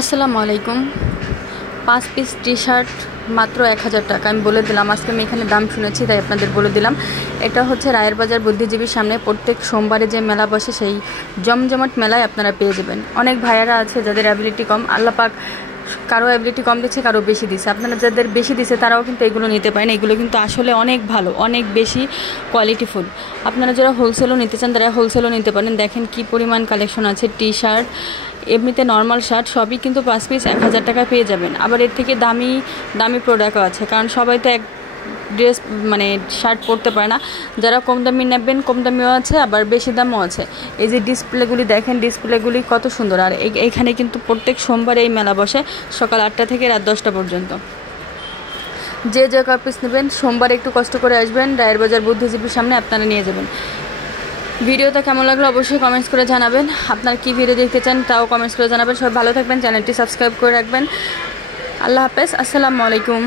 আসসালামু আলাইকুম। 5 piece T shirt মাত্র 1000 টাকা। আমি বলে দিলাম, আজকে আমি এখানে দাম শুনেছি তাই আপনাদের বলে দিলাম। এটা হচ্ছে রায়ের বাজার বুদ্ধিজীবীর সামনে প্রত্যেক সোমবারে যে মেলা বসে সেই জমজমাট মেলায় আপনারা পেয়ে যাবেন। অনেক ভাইয়ারা আছে যাদের অ্যাবিলিটি কম, আল্লাহ পাক কারো অ্যাবিলিটি কম দিচ্ছে, কারো বেশি দিচ্ছে। আপনারা যাদের বেশি দিচ্ছে তারাও কিন্তু এগুলো নিতে পারেন। এগুলো কিন্তু আসলে অনেক ভালো, অনেক বেশি কোয়ালিটিফুল। আপনারা যারা হোলসেলও নিতে চান তারা হোলসেলও নিতে পারেন। দেখেন কি পরিমাণ কালেকশন আছে। টি শার্ট, এমনিতে নর্মাল শার্ট সবই কিন্তু 5 পিস 1000 টাকায় পেয়ে যাবেন। আবার এর থেকে দামি দামি প্রোডাক্টও আছে, কারণ সবাই তো এক ড্রেস শার্ট পরতে পারে না। যারা কম দামি নেবেন, কম দামিও আছে, আবার বেশি দামও আছে। এই যে ডিসপ্লেগুলি দেখেন, ডিসপ্লেগুলি কত সুন্দর। আর এইখানে কিন্তু প্রত্যেক সোমবার এই মেলা বসে সকাল 8টা থেকে রাত 10টা পর্যন্ত। যে যে পিস নেবেন সোমবার একটু কষ্ট করে আসবেন, রায়ের বাজার বুদ্ধিজীবীর সামনে আপনারা নিয়ে যাবেন। ভিডিওটা কেমন লাগলো অবশ্যই কমেন্টস করে জানাবেন। আপনারা কি ভিডিও দেখতে চান তাও কমেন্টস করে জানাবেন। সবাই ভালো থাকবেন, চ্যানেলটি সাবস্ক্রাইব করে রাখবেন। আল্লাহ হাফেজ, আসসালামু আলাইকুম।